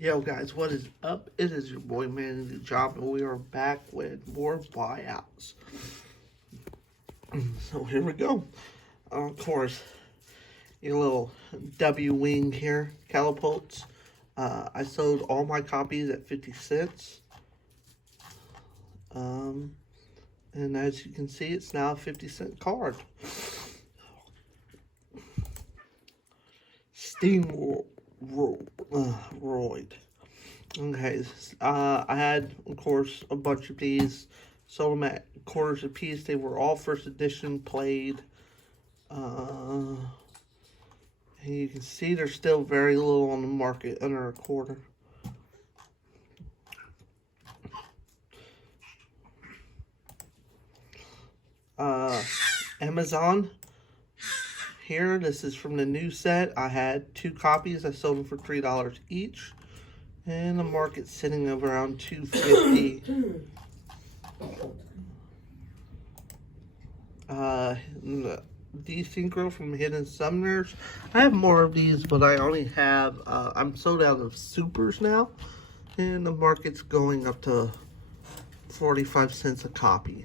Yo guys, what is up? It is your boy manneedajob, and we are back with more buyouts. So here we go. Of course, your little W wing here, Calipults. I sold all my copies at 50 cents. And as you can see, it's now a 50-cent card. Steamroid. Okay, I had, of course, a bunch of these. Sold them at quarters a piece. They were all first edition played. And you can see there's still very little on the market, under a quarter. Amazon. Here, this is from the new set. I had 2 copies. I sold them for $3 each. And the market's sitting of around $2.50. Desynchro from Hidden Summoners. I have more of these, but I only have, I'm sold out of supers now. And the market's going up to 45 cents a copy.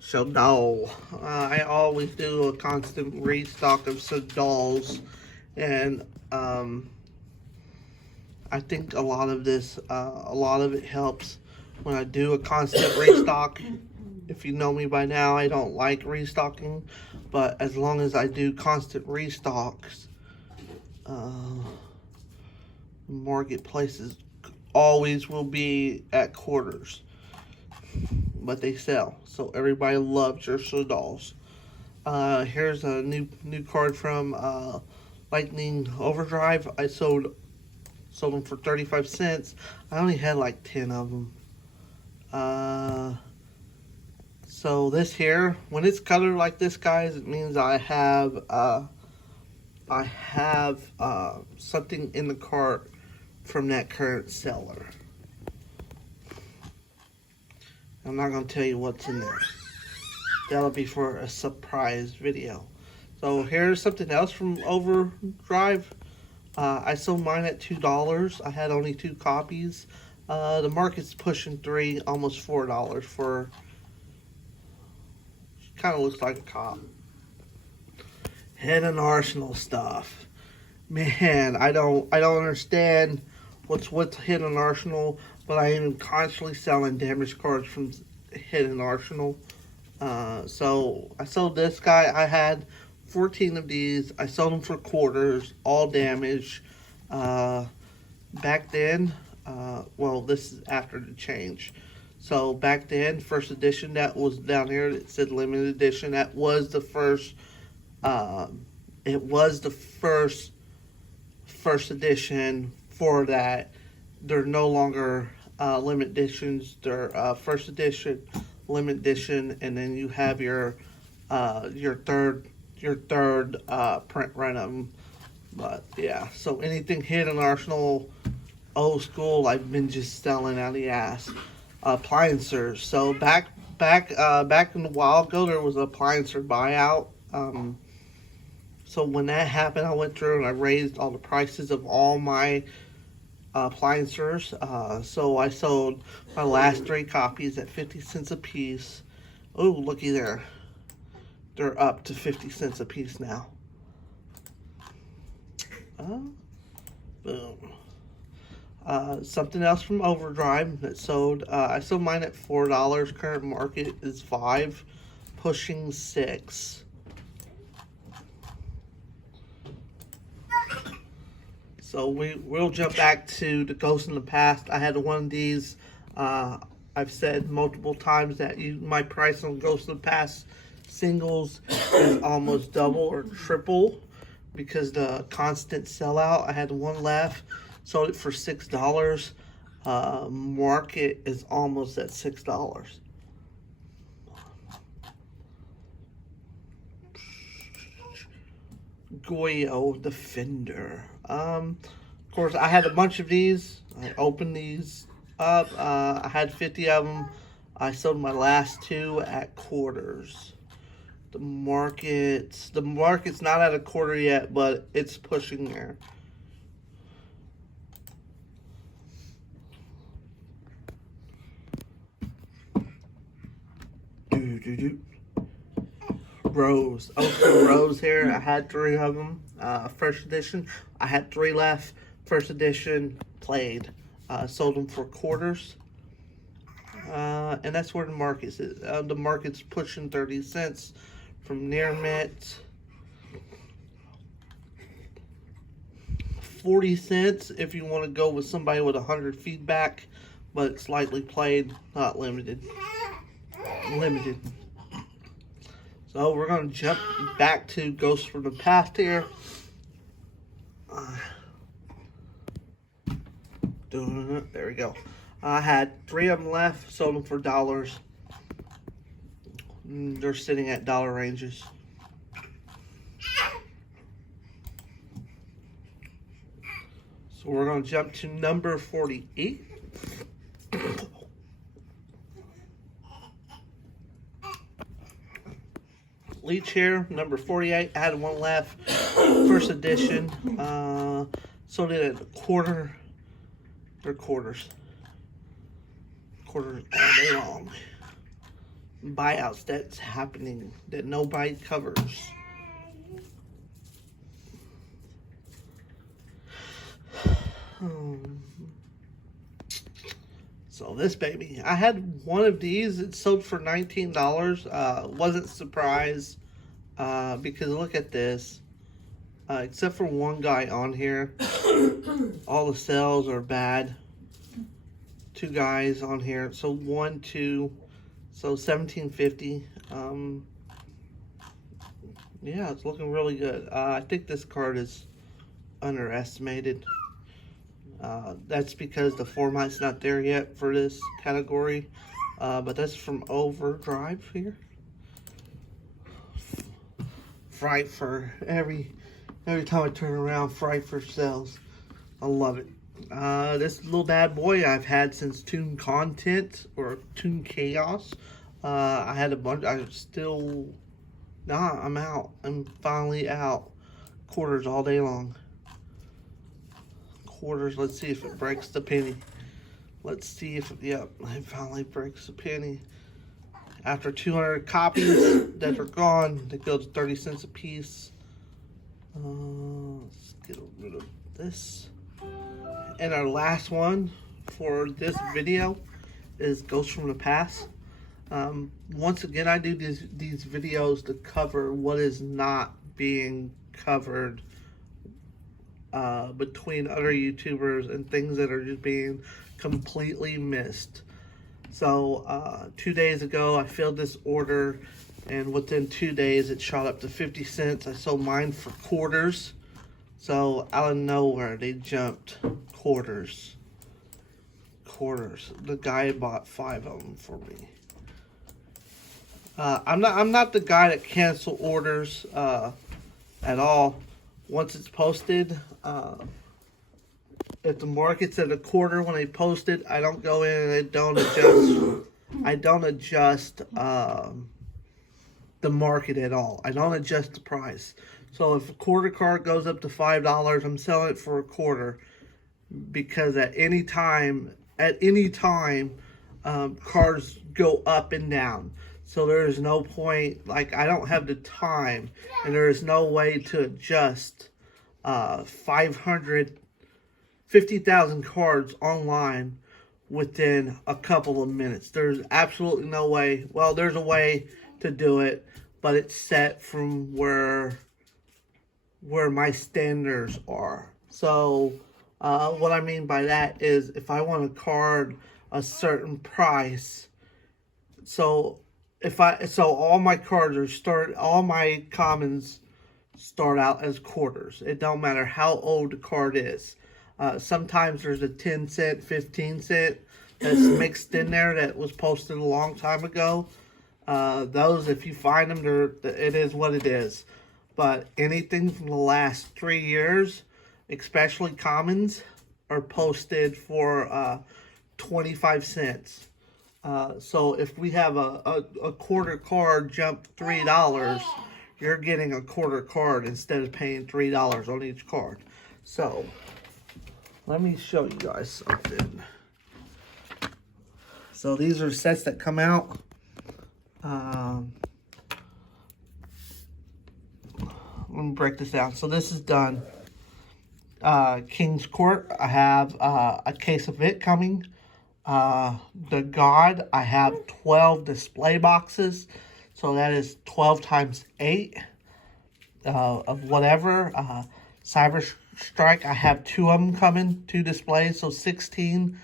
So doll, I always do a constant restock of some dolls, and I think a lot of this, a lot of it helps when I do a constant restock. If you know me by now, I don't like restocking, but as long as I do constant restocks, marketplaces always will be at quarters. But they sell, so everybody loves your dolls. Here's a new card from Lightning Overdrive. I sold them for 35 cents. I only had like 10 of them. So this here, when it's colored like this, guys, it means I have something in the cart from that current seller. I'm not going to tell you what's in there. That'll be for a surprise video. So here's something else from Overdrive. I sold mine at $2. I had only 2 copies. The market's pushing $3, almost $4 for... Kind of looks like a cop. Hidden Arsenal stuff. Man, I don't understand what's Hidden Arsenal, but I am constantly selling damaged cards from Hidden Arsenal. So I sold this guy. I had 14 of these. I sold them for quarters, all damaged. Back then, well, this is after the change. So back then, first edition, that was down here. It said limited edition. That was the first. It was the first edition for that. They're no longer limited editions. They're first edition, limited edition, and then you have your third print run of them. But yeah, so anything Hidden Arsenal, old school, I've been just selling out the ass. Appliancers. So back in a while ago, there was an appliancer buyout. So when that happened, I went through and I raised all the prices of all my appliancers. So I sold my last 3 copies at 50 cents a piece. Oh, looky there. They're up to 50 cents a piece now. Boom. Something else from Overdrive that sold. I sold mine at $4. Current market is $5, pushing $6. So we'll jump back to the Ghost in the Past. I had one of these. I've said multiple times that my price on Ghost in the Past singles is almost double or triple because the constant sellout. I had one left, sold it for $6. Market is almost at $6. Yugioh Defender. Of course, I had a bunch of these. I opened these up. I had 50 of them. I sold my last 2 at quarters. The market's not at a quarter yet, but it's pushing there. Rose. Oh, Rose here. I had 3 of them. First edition. I had 3 left. First edition played. Sold them for quarters. And that's where the market is. The market's pushing 30 cents from near mint. 40 cents if you want to go with somebody with 100 feedback, but it's lightly played, not limited. Limited. So we're going to jump back to Ghosts from the Past here. There we go. I had 3 of them left, sold them for dollars. They're sitting at dollar ranges. So we're going to jump to number 48. Leech here, number 48. I had 1 left. First edition. Sold it at a quarter. They're quarters. Quarters all day long. Buyouts that's happening that nobody covers. So this baby, I had 1 of these. It sold for $19. Wasn't surprised because look at this. Except for 1 guy on here, all the sales are bad. 2 guys on here, so 1, 2, so $17.50. Yeah, it's looking really good. I think this card is underestimated. That's because the format's not there yet for this category. But that's from Overdrive here. Fright for every time I turn around, Fright for sales. I love it. This little bad boy I've had since Toon Content or Toon Chaos. I had a bunch. I'm still. Nah, I'm out. I'm finally out. Quarters all day long. Quarters. Let's see if it breaks the penny. Let's see if, yep, it finally breaks the penny. After 200 copies that are gone, they go to 30 cents a piece. Let's get rid of this. And our last one for this video is Ghosts from the Past. Once again, I do these videos to cover what is not being covered between other YouTubers and things that are just being completely missed. So 2 days ago, I filled this order, and within 2 days, it shot up to 50 cents. I sold mine for quarters. So out of nowhere, they jumped quarters. Quarters. The guy bought 5 of them for me. I'm not the guy that cancel orders at all. Once it's posted, if the market's at a quarter when they post it, I don't go in and I don't adjust. I don't adjust the market at all. I don't adjust the price. So if a quarter card goes up to $5, I'm selling it for a quarter, because at any time, cards go up and down. So there is no point, like I don't have the time, and there is no way to adjust 50,000 cards online within a couple of minutes. There's absolutely no way. Well, there's a way to do it, but it's set from where my standards are. So what I mean by that is if I want a card a certain price, so all my cards are all my commons start out as quarters. It don't matter how old the card is. Sometimes there's a 10 cent, 15 cent that's mixed in there that was posted a long time ago. Those, if you find them, it is what it is. But anything from the last 3 years, especially commons, are posted for 25 cents. So if we have a quarter card jump $3, you're getting a quarter card instead of paying $3 on each card. So let me show you guys something. So these are sets that come out. Let me break this down. So this is done. King's Court, I have a case of it coming. The God, I have 12 display boxes. So that is 12 times 8 of whatever. Cyber Strike, I have 2 of them coming, 2 displays. So 16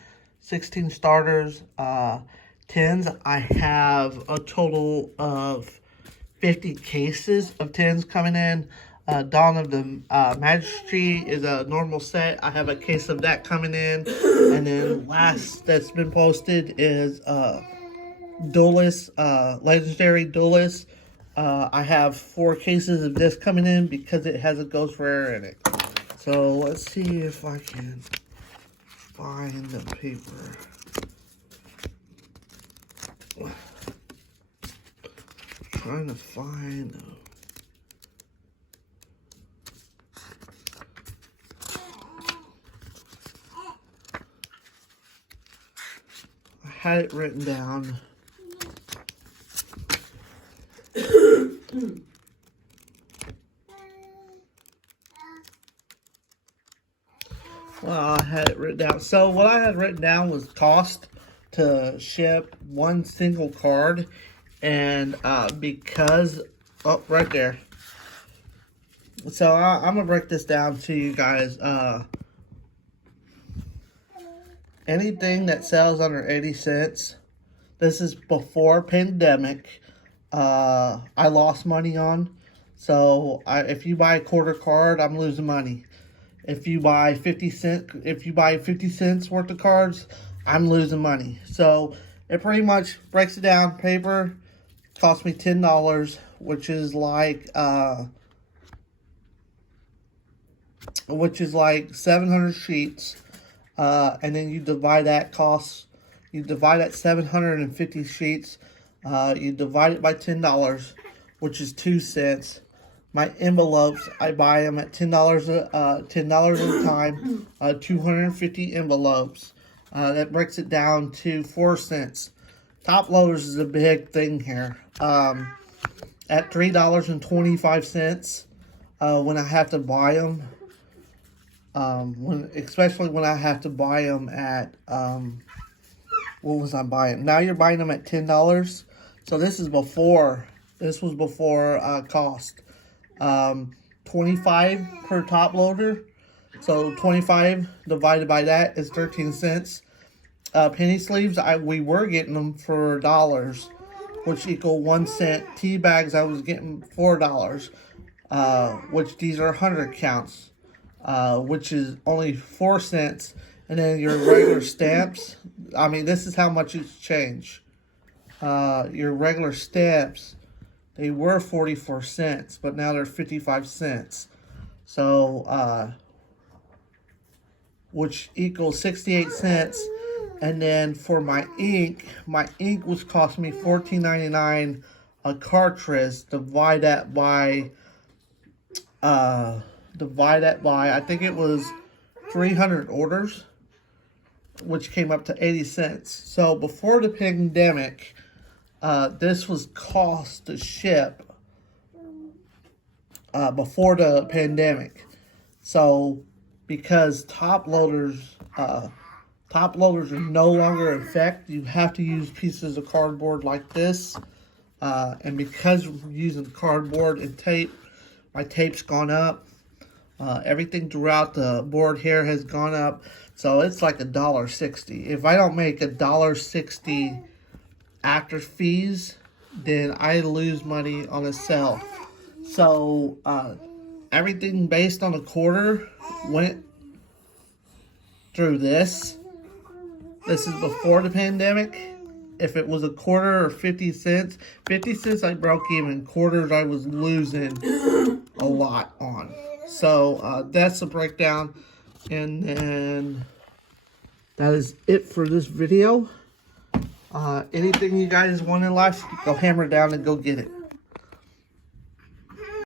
starters. 10s, I have a total of 50 cases of 10s coming in. Dawn of the Majesty is a normal set. I have a case of that coming in. And then last that's been posted is Duelist, Legendary Duelist. I have 4 cases of this coming in because it has a ghost rare in it. So let's see if I can find the paper. Trying to find. I had it written down. Well, I had it written down. So what I had written down was cost to ship 1 single card. And because, oh, right there. So I'm going to break this down to you guys. Anything that sells under 80 cents, this is before pandemic, I lost money on. So if you buy a quarter card, I'm losing money. If you buy 50 cents worth of cards, I'm losing money. So it pretty much breaks it down. Paper cost me $10, which is like 700 sheets. And then you divide that cost. You divide that 750 sheets. You divide it by $10, which is 2 cents. My envelopes, I buy them at $10 a time. 250 envelopes. That breaks it down to 4 cents. Top loaders is a big thing here. At $3.25 when I have to buy them. Especially when I have to buy them at what was I buying? Now you're buying them at $10. So this was before cost. 25 per top loader. So 25 divided by that is 13 cents. Penny sleeves, we were getting them for $, which equal 1 cent. Tea bags, I was getting $4, which these are 100 counts, which is only 4 cents. And then your regular stamps, I mean, this is how much it's changed. Your regular stamps, they were 44 cents, but now they're 55 cents. So, which equals 68 cents. And then for my ink was costing me $14.99 a cartridge. Divide that by I think it was 300 orders, which came up to 80 cents. So before the pandemic, this was cost to ship before the pandemic. So because top loaders are no longer in effect, you have to use pieces of cardboard like this. And because we're using cardboard and tape, my tape's gone up. Everything throughout the board here has gone up. So it's like $1.60. If I don't make $1.60 after fees, then I lose money on a sale. So everything based on a quarter went through this. This is before the pandemic. If it was a quarter or 50 cents, I broke even. Quarters I was losing a lot on. So that's the breakdown. And then that is it for this video. Anything you guys want in life, go hammer down and go get it.